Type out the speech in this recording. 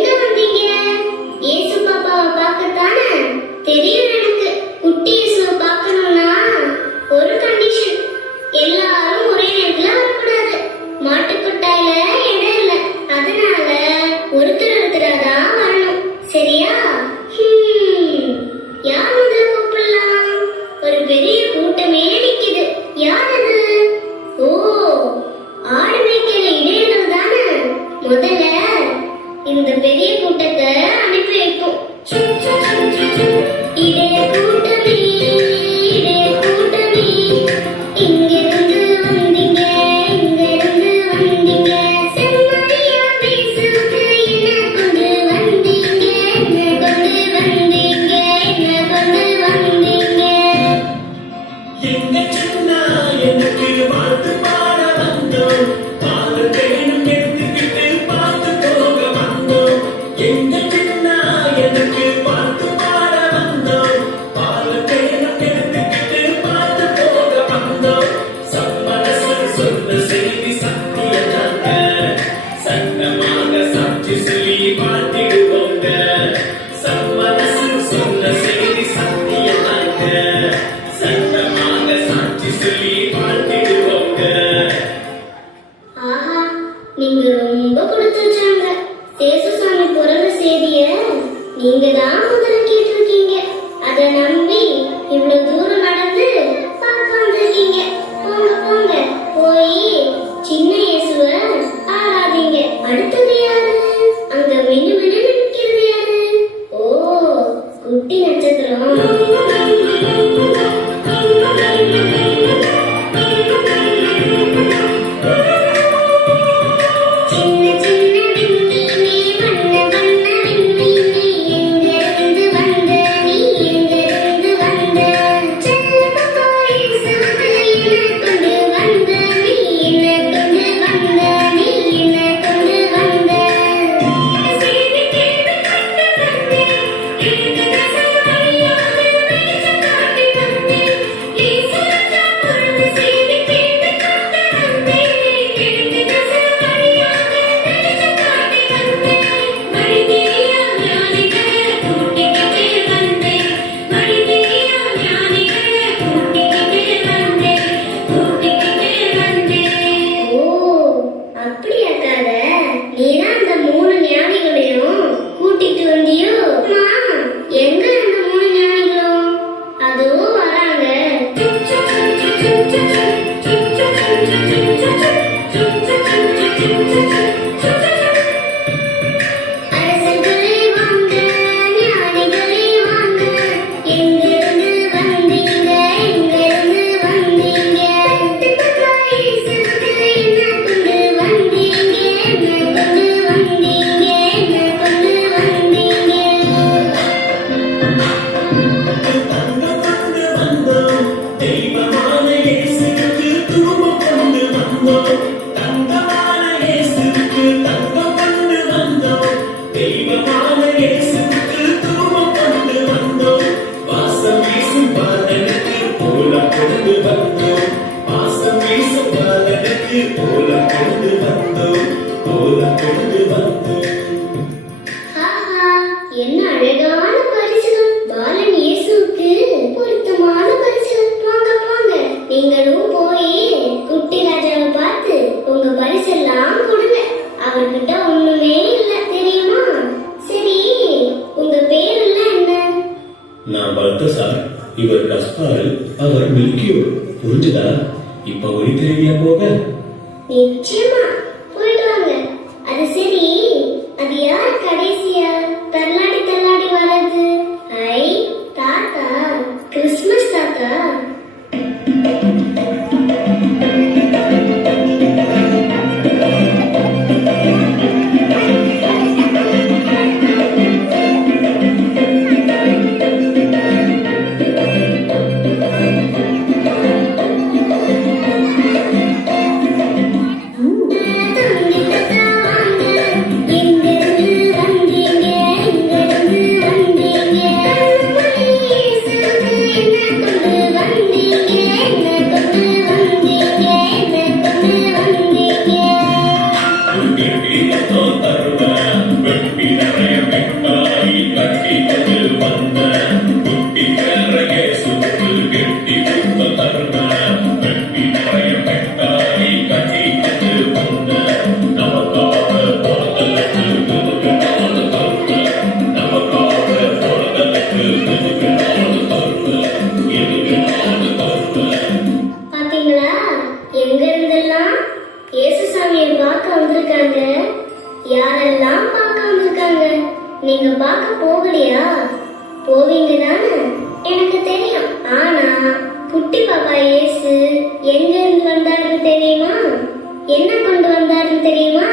வந்தீங்க? ஏசு பாப்பாவை பார்க்கத்தானே? தெரியும் எனக்கு. குட்டி இந்த பெரிய இவ்வளவு தூரம் நடந்து உட்காந்துருக்கீங்க சின்ன இயேசுவ ஆராதீங்க. அடுத்தது யாரு? அங்க மினு மினு ஓ குட்டி நட்சத்திரம். Mira, anda. கொண்டு வந்தோம். பாசம் வீசும் பாலனுக்கு கோலம் கொண்டு வந்தோம். கோலம் கொண்டு வந்தோம். என்ன அழகான பரிசுகள். பாலன் இயேசுக்கு பொருத்தமான பரிசுகள். வாங்க போங்க நீங்களும் போய் குட்டி ராஜாவை பார்த்து உங்க பரிசெல்லாம் கொடுங்க. அவர்கிட்ட ஒண்ணுமே இல்ல தெரியுமா? சரி உங்க பேர் எல்லாம் என்ன? நான் பர்தசாமி இவர் கஸ்பார் அவர் மில்கியோர் புரிஞ்சுதா? இப்ப ஒளி தெரியலையா போக? நிச்சயம் எங்க இருந்தெல்லாம் இயேசு சாமியை பார்க்க வந்திருக்காங்க யாரெல்லாம் பார்க்க வந்திருக்காங்க நீங்க பார்க்க போகலையா? போவீங்க தானே எனக்கு தெரியும். ஆனா குட்டி பாப்பா இயேசு எங்க இருந்து வந்தாருன்னு தெரியுமா? என்ன கொண்டு வந்தாருன்னு தெரியுமா?